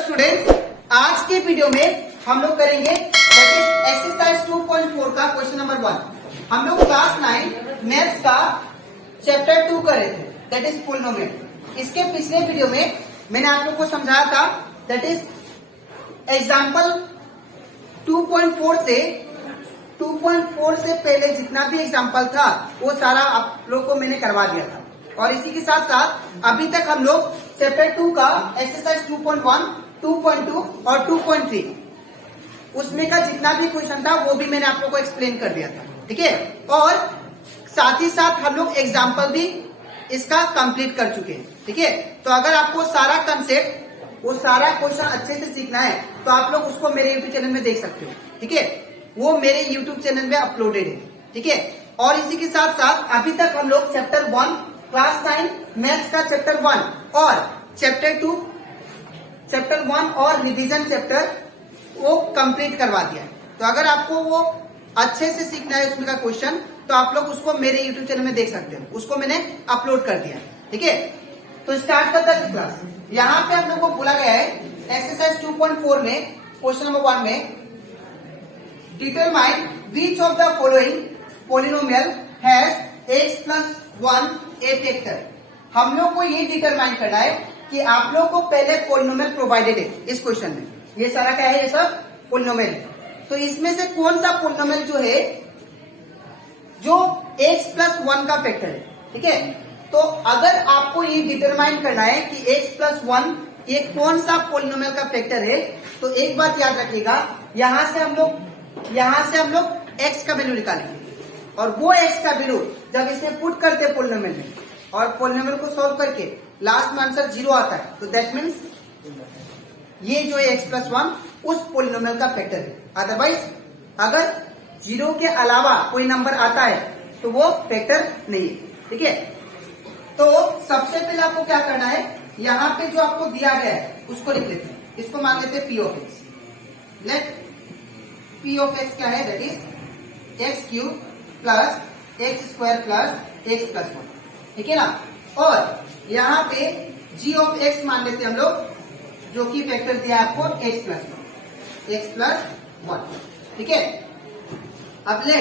Students, आज के video में हम लोग करेंगे दैट इज एक्सरसाइज 2.4 का क्वेश्चन नंबर 1। हम लोग क्लास 9 मैथ्स का चैप्टर 2 कर रहे थे दैट इज पॉलिनोमियल। इसके पिछले वीडियो में मैंने आप लोग को समझाया था दैट इज एग्जाम्पल 2.4 से पहले जितना भी एग्जाम्पल था वो सारा आप लोग को मैंने करवा दिया था। और इसी के साथ साथ अभी तक हम लोग चैप्टर 2 का एक्सरसाइज 2.1, 2.2 और 2.3 उसमें का जितना भी क्वेश्चन था वो भी मैंने आप लोग को एक्सप्लेन कर दिया था, ठीक है। और साथ ही साथ हम लोग एग्जाम्पल भी इसका कंप्लीट कर चुके हैं, ठीक है। तो अगर आपको सारा कंसेप्ट वो सारा क्वेश्चन अच्छे से सीखना है तो आप लोग उसको मेरे यूट्यूब चैनल में देख सकते हो, ठीक है। वो मेरे यूट्यूब चैनल में अपलोडेड है, ठीक है। और इसी के साथ साथ अभी तक हम लोग चैप्टर 1 क्लास 9 मैथ्स का चैप्टर 1 और चैप्टर 1 और रिवीजन चैप्टर वो कंप्लीट करवा दिया है। तो अगर आपको वो अच्छे से सीखना है उसमें का क्वेश्चन तो आप लोग उसको मेरे यूट्यूब चैनल में देख सकते हो, उसको मैंने अपलोड कर दिया है, ठीक है। तो स्टार्ट करता है क्लास। यहाँ पे आप लोग को बोला गया है एक्सरसाइज 2.4 में क्वेश्चन नंबर 1 में determine which of the following polynomial has x plus 1 A factor. हम लोग को ये डिटरमाइन करना है कि आप लोग को पहले पॉलिनोमियल प्रोवाइडेड है इस क्वेश्चन में। ये सारा क्या है, ये सब पॉलिनोमियल है। तो इसमें से कौन सा पॉलिनोमियल जो है जो x प्लस 1 का फैक्टर है, ठीक है। तो अगर आपको ये डिटरमाइन करना है कि x प्लस 1 ये कौन सा पॉलिनोमियल का फैक्टर है, तो एक बात याद रखिएगा, यहां से हम लोग x का वैल्यू निकालेंगे और वो x का वैल्यू जब इसे पुट करते हैं पॉलिनोमियल में और पॉलिनोमियल को सॉल्व करके लास्ट में आंसर 0 आता है, तो दैट मीन्स ये जो है x प्लस 1 उस पॉलिनोमियल का फैक्टर है। अदरवाइज अगर 0 के अलावा कोई नंबर आता है तो वो फैक्टर नहीं है, ठीक है। तो सबसे पहले आपको क्या करना है, यहाँ पे जो आपको दिया गया है उसको लिख लेते हैं। इसको मान लेते हैं p of x। Let p of x क्या है, that is x cube plus x square plus x plus 1, ठीक है ना। और यहाँ पे g ऑफ x मान लेते हैं हम लोग, जो कि फैक्टर दिया है आपको x प्लस 1, ठीक है। अब ले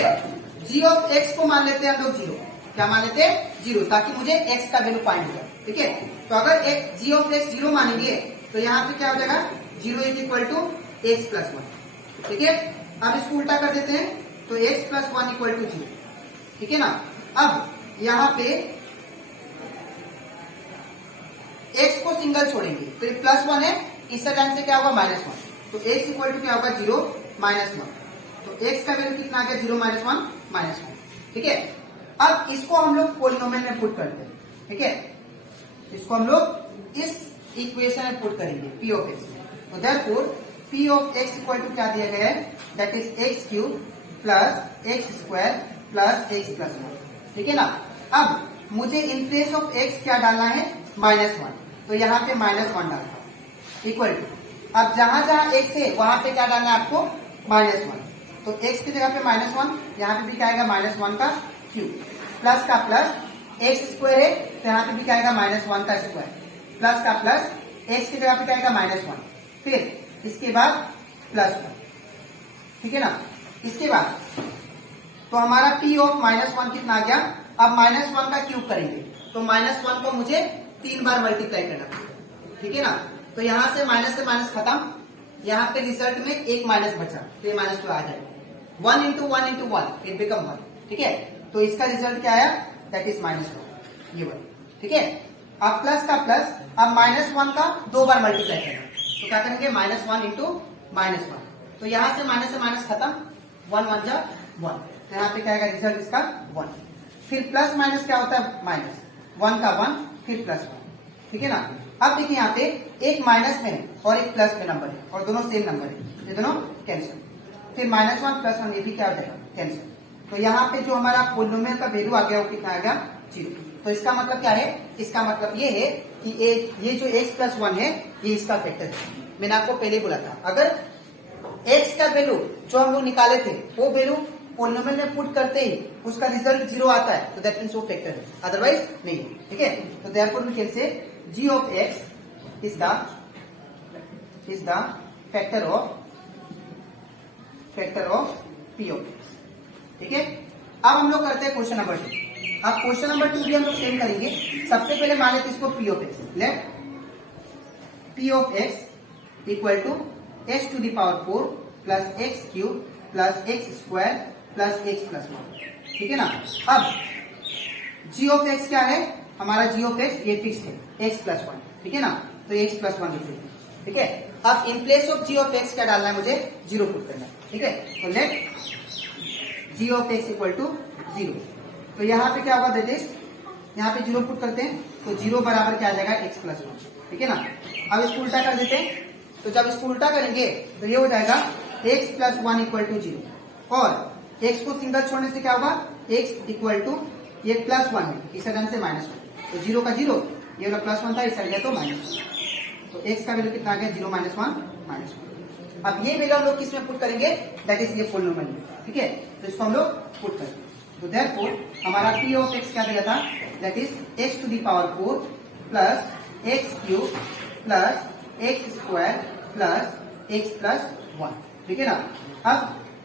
g ऑफ x को मान लेते हैं हम लोग 0। क्या मान लेते हैं, 0, ताकि मुझे x का वैल्यू फाइंड हो, ठीक है। तो अगर g ऑफ x 0 मानेंगे तो यहाँ पे क्या हो जाएगा, 0 is equal to x plus 1, ठीक है। अब इसको उल्टा कर देते हैं तो x प्लस 1 इक्वल टू 0, ठीक है ना। अब यहाँ पे x को सिंगल छोड़ेंगे तो ये प्लस 1 है, इस लाइन से क्या होगा माइनस 1, तो x इक्वल टू क्या होगा 0 माइनस 1। तो x का वैल्यू कितना आ गया, 0 माइनस 1 माइनस 1, ठीक है। अब इसको हम लोग पॉलिनोमियल में पुट करते हैं, ठीक है। इसको हम लोग इस इक्वेशन में पुट करेंगे p ऑफ x में। तो therefore p of x equal to क्या दिया गया है, that is x cube plus x square plus x plus 1, ठीक है ना। अब मुझे इन प्लेस ऑफ x क्या डालना है, माइनस 1, तो यहाँ पे माइनस 1 डालना इक्वल टू, अब जहां जहां x है वहां पे क्या डालना है आपको, माइनस 1। तो x की जगह पे माइनस 1, यहाँ पे भी क्या आएगा माइनस 1 का क्यूब, प्लस का प्लस x स्क्वायर है तो यहाँ पे भी क्या आएगा माइनस 1 का स्क्वायर, प्लस का प्लस x की जगह पे क्या आएगा माइनस 1, फिर इसके बाद प्लस 1, ठीक है ना। इसके बाद तो हमारा p ऑफ माइनस 1 कितना आ गया। अब माइनस 1 का क्यूब करेंगे तो माइनस 1 को मुझे 3 बार मल्टीप्लाई करना पड़ेगा, ठीक है ना। तो यहां से माइनस खत्म, यहाँ पे रिजल्ट में एक माइनस बचा तो ये माइनस 2 आ जाएगा, 1 इंटू 1 इंटू 1 इट बिकम 1, ठीक है। तो इसका रिजल्ट क्या आया, दैट इज माइनस 2, ये 1, ठीक है। अब प्लस का प्लस, अब माइनस 1 का 2 बार मल्टीप्लाई करना, तो क्या करेंगे माइनस 1 इंटू माइनस 1, तो यहां से माइनस खत्म, 1 1 जा 1, तो यहाँ पे क्या आएगा रिजल्ट इसका 1। फिर प्लस माइनस क्या होता है, माइनस 1 का 1 फिर प्लस 1, ठीक है ना। अब देखिए यहाँ पे एक माइनस में है और एक प्लस में नंबर है और दोनों सेम नंबर है, ये दोनों कैंसिल, फिर माइनस 1 प्लस 1 ये भी क्या हो जाएगा कैंसिल। तो यहाँ पे जो हमारा पॉलिनोमियल का वैल्यू आ गया वो कितना आ गया, 0। तो इसका मतलब क्या है, इसका मतलब ये है कि ये जो x प्लस 1 है ये इसका फैक्टर है। मैंने आपको पहले बोला था अगर x का वैल्यू जो हम लोग निकाले थे वो वैल्यू पॉलिनोमियल में पुट करते ही उसका रिजल्ट 0 आता है तो दैट मीन्स वो फैक्टर है, अदरवाइज नहीं, ठीक है। तो therefore we can say g of x is the is the factor of P of X. ठीक है, अब हम लोग करते हैं क्वेश्चन नंबर 2। अब क्वेश्चन नंबर 2 भी हम लोग सेम करेंगे। सबसे पहले मान लेते इसको P of X. Let P of X equal to X to the power 4 plus X cube plus X square plus X plus 1। ठीक है ना। अब जी ऑफ एक्स क्या है, हमारा जी ऑफ एक्स ये फिक्स है एक्स प्लस 1। ठीक है ना, तो एक्स प्लस 1 लिख देते हैं। ठीक है, अब in place of G of X क्या डालना है, मुझे 0 पुट करना है। ठीक है, तो let G of X equal to 0। तो यहाँ पे क्या होगा, दैट इज यहाँ पे 0 पुट करते हैं तो 0 बराबर क्या आ जाएगा, एक्स प्लस 1। ठीक है ना। अब इसको उल्टा कर देते हैं, तो जब इसको उल्टा करेंगे तो ये हो जाएगा एक्स प्लस 1 इक्वल टू 0। और एक्स को सिंगल छोड़ने से क्या होगा, एक्स इक्वल टू ये प्लस 1 है, इस साइड से माइनस 1। तो 0 का 0, ये वाला प्लस 1 था, इस साइड गया तो माइनस 1। तो एक्स का वैल्यू कितना आ गया, 0 माइनस 1 माइनस 1। अब ये वैल्यू हम लोग किस में पुट करेंगे, दैट इज ये पोलिनोमियल में। ठीक है, तो इसको हम लोग पुट करेंगे। तो देयरफॉर हमारा पी ऑफ एक्स क्या दिया था, that is X to the power 4 plus X cube plus X square plus X plus 1। ठीक है ना। अब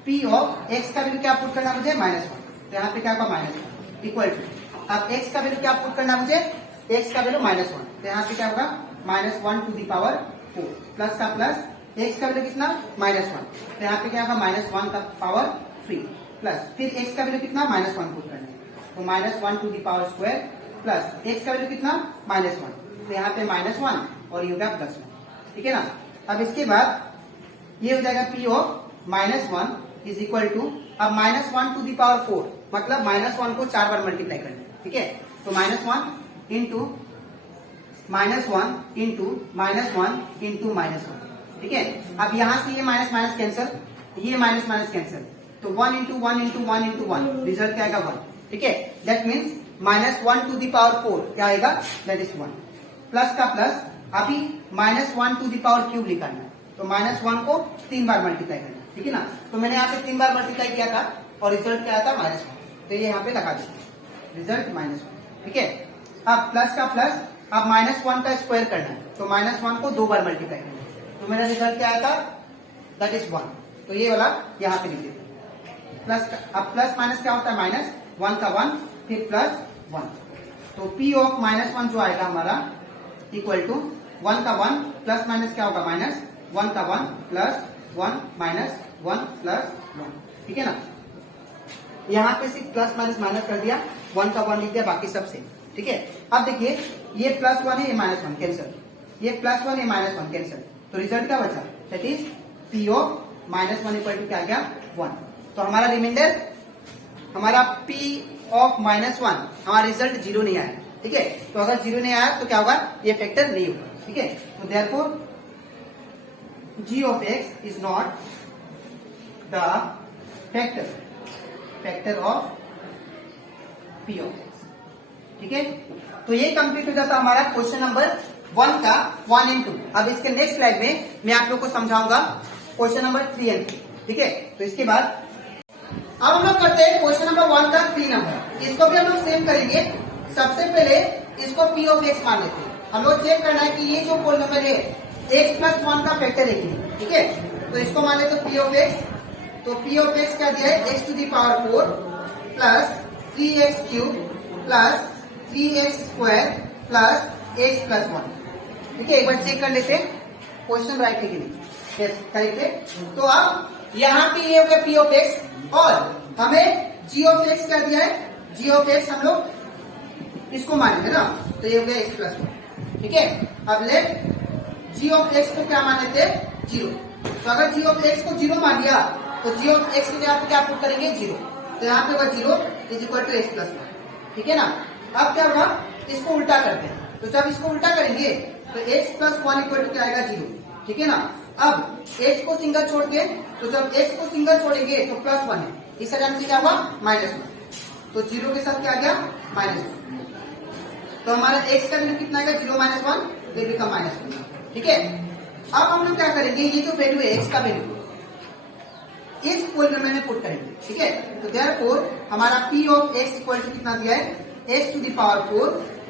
पी ऑफ एक्स का वैल्यू क्या पुट करना मुझे, माइनस 1। तो यहाँ पे क्या होगा, माइनस 1 इक्वल टू, अब एक्स का वैल्यू क्या पुट करना मुझे, एक्स का वैल्यू माइनस 1। तो यहाँ पे क्या होगा, minus 1 to the power 4 plus का प्लस एक्स का वैल्यू कितना, माइनस 1। तो यहाँ पे क्या होगा, माइनस 1 का पावर 3 प्लस फिर एक्स का वैल्यू कितना, माइनस 1 पुट करना है। तो minus 1 to the power square plus X का वैल्यू कितना, माइनस 1। तो यहाँ पे माइनस 1 और ये हो गया प्लस 1। ठीक है ना। अब इसके बाद ये हो जाएगा P of minus 1 is equal to, अब माइनस 1 टू द पावर 4 मतलब माइनस 1 को 4 बार मल्टीप्लाई करना है। ठीक है, तो minus 1 into minus 1 into minus 1 into minus 1। ठीक है, अब यहां से ये माइनस माइनस कैंसिल, ये माइनस माइनस कैंसिल, तो 1 इंटू 1 इंटू 1 इंटू 1 रिजल्ट क्या आएगा, 1। ठीक है, that means minus 1 to the power 4 क्या आएगा, दैट इज 1 प्लस का प्लस, अभी minus 1 to the power cube निकालना है। तो माइनस 1 को 3 बार मल्टीप्लाई करना है। ठीक है ना। तो मैंने यहाँ पे 3 बार मल्टीप्लाई किया था और रिजल्ट क्या आया था, माइनस 1। तो ये यहाँ पे लगा दीजिए, रिजल्ट माइनस 1। ठीक है, अब प्लस का प्लस, अब माइनस 1 का स्क्वायर करना है। तो माइनस 1 को 2 बार मल्टीप्लाई करना है। तो मेरा रिजल्ट क्या आया था, दैट इज 1। तो ये वाला यहाँ पे लिख देते हैं प्लस का, अब प्लस माइनस क्या होता है, माइनस 1 का 1 फिर प्लस 1। तो पी ऑफ माइनस 1 जो आएगा हमारा इक्वल टू 1 का 1 प्लस माइनस क्या होगा, माइनस 1 का 1 प्लस 1 माइनस 1 प्लस 1। ठीक है ना। यहाँ पे सिर्फ प्लस माइनस माइनस कर दिया, 1 का 1 लिख दिया, बाकी सब सेम। ठीक है, अब देखिए ये प्लस 1 है, ये माइनस 1 कैंसिल, ये प्लस 1 ये माइनस 1 कैंसिल, तो रिजल्ट क्या बचा, that is P of minus 1 equal to क्या आ गया, 1। तो हमारा रिमाइंडर, हमारा पी ऑफ माइनस 1, हमारा रिजल्ट 0 नहीं आया। ठीक है, तो अगर 0 नहीं आया तो क्या होगा, ये फैक्टर नहीं होगा। ठीक है, तो therefore g of x is not the factor of p of x। ठीक है, तो ये कंप्लीट हो जाता हमारा क्वेश्चन नंबर 1 का 1 and 2। अब इसके नेक्स्ट स्लाइड में मैं आप लोग को समझाऊंगा क्वेश्चन नंबर 3 and 4। ठीक है, तो इसके बाद अब हम लोग करते हैं क्वेश्चन नंबर 1 का 3 नंबर। इसको भी हम लोग सेम करेंगे। सबसे पहले इसको p of x मान लेते हैं। हम लोग चेक करना है कि ये जो पोलिनोमियल है x प्लस 1 का फैक्टर है कि, ठीक है, तो इसको मान लेते p of x। तो p of x क्या दिया है, x to the power 4 plus 3x cube plus 3x square plus x plus 1। ठीक है, एक बार चेक कर लेते हैं क्वेश्चन राइट है कि नहीं, यस करेक्ट है। तो अब यहाँ पे ये हो गया p of x और हमें g of x क्या दिया है, g of x हम लोग इसको मानेंगे ना, तो ये हो गया x प्लस 1। ठीक है, अब लेट g of x को क्या मान लेते हैं, 0। तो अगर g of x को 0 मान लिया तो g of x की जगह पे क्या पुट करेंगे, 0। तो यहाँ पे होगा 0 is equal to x plus 1। ठीक है ना। अब क्या होगा, इसको उल्टा करते हैं। तो जब इसको उल्टा करेंगे तो x प्लस 1 इक्वल टू क्या आएगा, 0। ठीक है ना। अब x को सिंगल छोड़ के, तो जब x को सिंगल छोड़ेंगे तो प्लस 1 है, इस जगह से क्या हुआ, माइनस 1। तो 0 के साथ क्या आ गया, माइनस 1। तो हमारा x का वैल्यू कितना आएगा, 0 माइनस 1, ये बिकम माइनस 1। ठीक है, अब हम लोग क्या करेंगे, ये जो वैल्यू है x का वैल्यू इस पोलिनोमियल में पुट करेंगे। ठीक है, तो देयरफॉर हमारा p of x equal to कितना दिया है, x to the power 4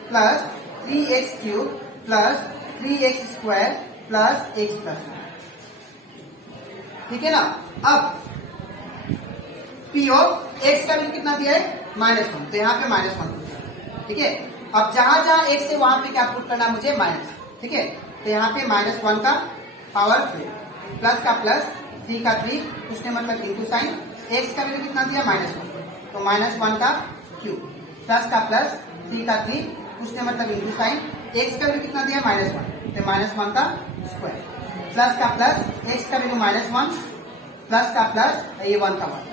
plus 3x cube plus 3x square plus x plus 1। ठीक है ना। अब पी ऑफ एक्स का वैल्यू कितना दिया है -1, तो यहाँ पे -1, ठीक है। अब जहां जहां एक्स है वहां पे क्या पुट करना है मुझे माइनस, ठीक है। तो यहाँ पे -1 का पावर 3 प्लस का प्लस 3 का 3 उसने मतलब इंटू साइन एक्स का वैल्यू कितना दिया -1, तो -1 का क्यूब प्लस का प्लस 3 का 3 उसने मतलब इंटू साइन एक्स का वैल्यू कितना दिया -1, तो -1 का स्क्वायर प्लस का प्लस एक्स का वैल्यू -1 प्लस का प्लस ये 1 का 1,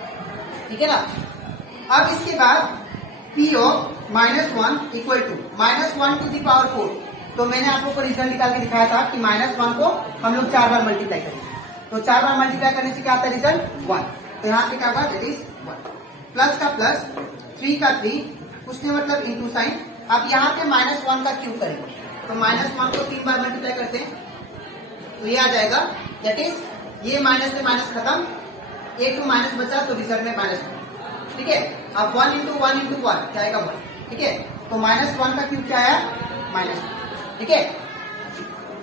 ठीक है ना। अब इसके बाद P of -1 equal to -1 to the power 4, तो मैंने आप लोग को रिजल्ट निकाल के दिखाया था कि -1 को हम लोग 4 बार मल्टीप्लाई करेंगे, तो 4 बार मल्टीप्लाई करने से क्या आता है रिजल्ट 1, तो यहाँ पे क्या होगा दैट इज 1 प्लस का प्लस 3 का 3 उसने मतलब इंटू साइन। अब यहाँ पे -1 का क्यूब करेंगे, तो -1 को 3 बार मल्टीप्लाई करते हैं तो ये आ जाएगा दैट इज ये माइनस से माइनस खत्म, a2 माइनस बचा तो रिजल्ट में -1, ठीक है। अब 1 इंटू 1 इंटू 1 क्या आएगा 1, ठीक है। तो -1 का क्यूब क्या आया -1, ठीक है।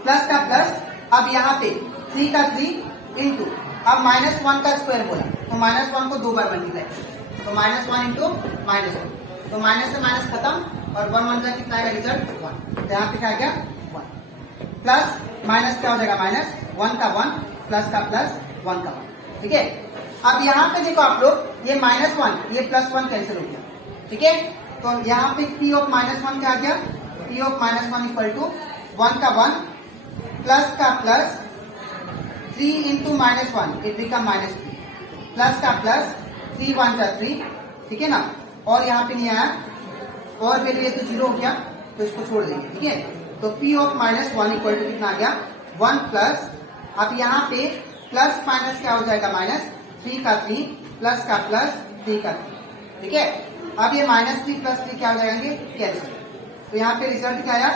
प्लस का प्लस अब यहाँ पे 3 का 3 इंटू अब -1 का स्क्वायर बोला, तो -1 को 2 बार मल्टीप्लाई, तो -1 इंटू -1, तो माइनस से माइनस खत्म और 1 1 जा कितना आएगा रिजल्ट 1, तो यहाँ पे क्या आ गया 1 प्लस माइनस क्या हो जाएगा -1 का 1 प्लस का प्लस 1 का 1, ठीक है। अब यहाँ पे देखो आप लोग ये -1 ये +1 कैंसिल हो गया, ठीक है। तो यहाँ पे P ऑफ -1 क्या आ गया, P ऑफ -1 इक्वल टू 1 का 1 प्लस का plus 3 into -1 it become -3 plus का प्लस 3 1 का 3, ठीक है ना। और यहाँ पे नहीं आया और वैल्यू ये तो 0 हो गया तो इसको छोड़ देंगे, ठीक है। तो P ऑफ -1 इक्वल टू कितना आ गया 1 प्लस, अब यहाँ पे प्लस माइनस क्या हो जाएगा -3 का 3 प्लस का प्लस 3 का 3, ठीक है। अब ये -3 प्लस 3 क्या हो जाएंगे कैंसिल, तो यहाँ पे रिजल्ट क्या आया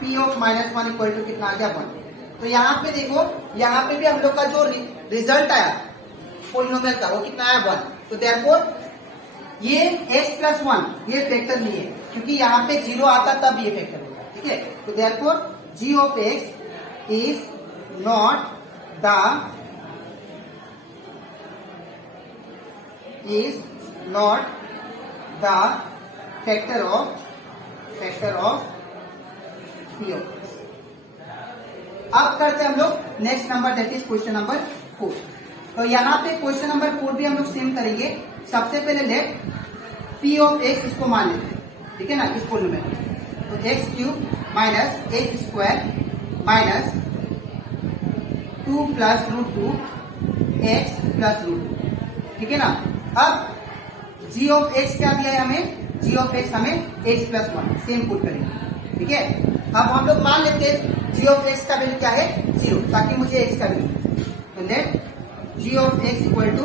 P ऑफ -1 इक्वल टू कितना आ गया 1। तो यहाँ पे देखो यहाँ पे भी हम लोग का जो रिजल्ट आया पोलिनोमियल का वो कितना आया 1, तो देयरफॉर ये x प्लस 1 ये फैक्टर नहीं है क्योंकि यहाँ पे 0 आता तब ये फैक्टर होगा, ठीक है। तो therefore g of x is not the factor of p of x। अब करते हैं हम लोग next number that is question number 4। तो यहाँ पे क्वेश्चन नंबर 4 भी हम लोग सेम करेंगे। सबसे पहले लेट P ऑफ x इसको मान लेते हैं, ठीक है ना, इस पोलिनोमियल में। तो x cube minus x square minus 2 plus √2 x plus √2, ठीक है ना। अब g ऑफ x क्या दिया है हमें, g ऑफ x हमें x प्लस 1 सेम पुट करेंगे, ठीक है। अब हम लोग मान लेते हैं g ऑफ x का वैल्यू क्या है 0, ताकि मुझे x का वैल्यू, तो let g of x equal to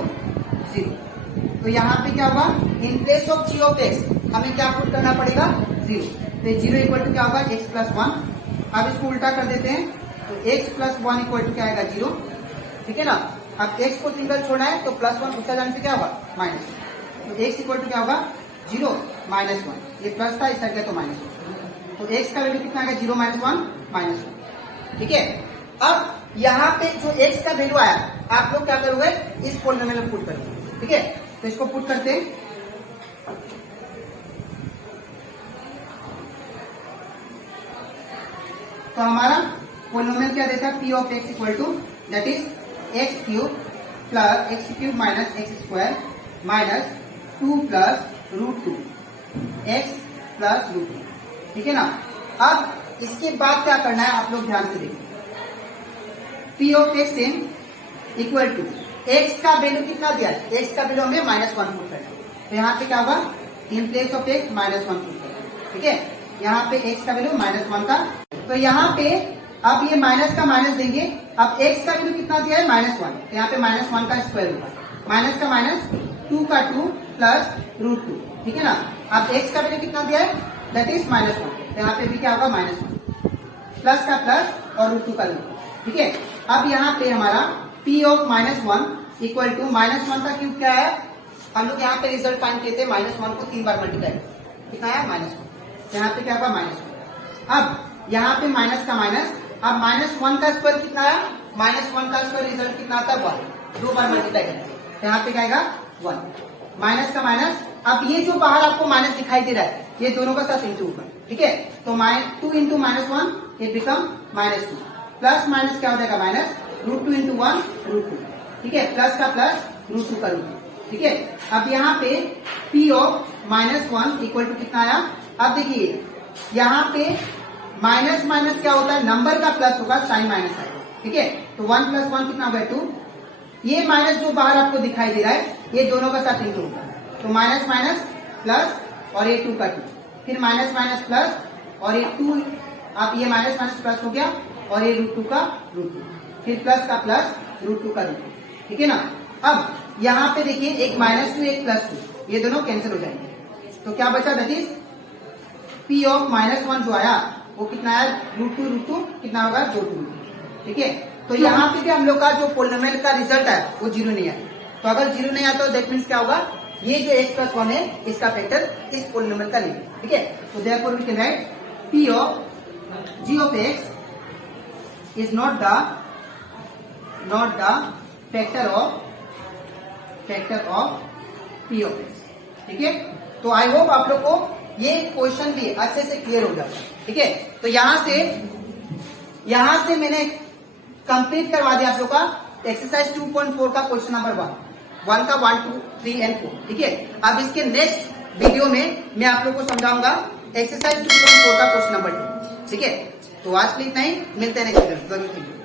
0। तो यहाँ पे क्या होगा in place of g of x हमें क्या पुट करना पड़ेगा 0, तो 0 इक्वल टू क्या होगा x प्लस 1। अब इसको उल्टा कर देते हैं तो x प्लस 1 इक्वल टू क्या आएगा 0, ठीक है ना। अब x को सिंगल छोड़ना है तो +1 उसका जाने से क्या होगा माइनस, तो x इक्वल टू क्या होगा 0 -1, ये प्लस था इस गया तो माइनस, तो x का वैल्यू कितना आ गया 0 -1 -1, ठीक है। अब यहाँ पे जो x का वैल्यू आया आप लोग क्या करोगे इस पोलिनोमियल में पुट करोगे, ठीक है। तो इसको पुट करते हैं, तो हमारा पोलिनोमियल क्या देता है P of x equal to that is x cube minus x square minus 2 plus √2 x plus √2, ठीक है ना। अब इसके बाद क्या करना है आप लोग ध्यान से देखिए, P of x equal to x का वैल्यू कितना दिया है, x का वैल्यू हमें -1 पुट करना है, तो यहाँ पे क्या होगा in place of x -1 put करना है, ठीक है। यहाँ पे x का वैल्यू -1 का, तो यहाँ पे अब ये माइनस का माइनस देंगे। अब x का वैल्यू कितना दिया है -1, तो यहाँ पे -1 का स्क्वायर होगा, माइनस का माइनस 2 का 2 प्लस √2, ठीक है ना। अब x का वैल्यू कितना दिया है दैट इज -1, तो यहाँ पे भी क्या होगा -1 प्लस का प्लस और √2 का √2, ठीक है। अब यहाँ पे हमारा P ऑफ -1 इक्वल टू -1 का क्यूब क्या है, हम लोग यहाँ पे रिजल्ट फाइंड किए थे -1 को 3 बार मल्टीप्लाई, कितना आया -1, तो यहाँ पे क्या होगा -1। अब यहाँ पे माइनस का माइनस, अब -1 का स्क्वायर कितना आया, -1 का स्क्वायर रिजल्ट कितना आता है 1, 2 बार मल्टीप्लाई करेंगे तो यहाँ पे क्या आएगा 1 माइनस का माइनस। अब ये जो बाहर आपको माइनस दिखाई दे रहा है ये दोनों का साथ इंटू होगा, ठीक है। तो 2 into -1 it become -2 plus minus क्या हो जाएगा माइनस √2 इंटू 1 √2, ठीक है। प्लस का प्लस √2 का √2, ठीक है। अब यहाँ पे P ऑफ -1 इक्वल टू कितना आया। अब देखिए यहाँ पे माइनस माइनस क्या होता है नंबर का प्लस होगा साइन माइनस आएगा, ठीक है। तो 1 + 1 कितना होगा 2। ये माइनस जो बाहर आपको दिखाई दे रहा है ये दोनों का साथ इंटू होगा तो माइनस माइनस प्लस और ये 2 का 2 फिर माइनस माइनस प्लस और ये 2 अब ये माइनस माइनस प्लस हो गया और ये √2 का √2 फिर प्लस का प्लस √2 का √2, ठीक है ना। अब यहाँ पे देखिए एक -2 एक +2 ये दोनों कैंसिल हो जाएंगे तो क्या बचा दैट इज P ऑफ -1 जो आया वो कितना आया √2 कितना होगा 2 ठीक है। तो यहाँ पे भी हम लोग का जो पोलिनोमियल का रिजल्ट है वो 0 नहीं आया। तो अगर 0 नहीं आया तो दैट मीन्स क्या होगा ये जो x + 1 है इसका फैक्टर इस पोलिनोमियल का नहीं है, ठीक है। तो therefore we can write P of g of x is not the factor of P of x, ठीक है। तो आई होप आप लोग को ये क्वेश्चन भी अच्छे से क्लियर हो जाता है, ठीक है। तो यहां से मैंने कंप्लीट करवा दिया आप लोग का एक्सरसाइज 2.4 का क्वेश्चन नंबर 1 का 1, 2, 3 एंड 4, ठीक है। अब इसके नेक्स्ट वीडियो में मैं आप लोग को समझाऊंगा एक्सरसाइज 2.4 का क्वेश्चन नंबर 2, ठीक है। तो आज के लिए इतना ही, मिलते हैं नेक्स्ट वीडियो।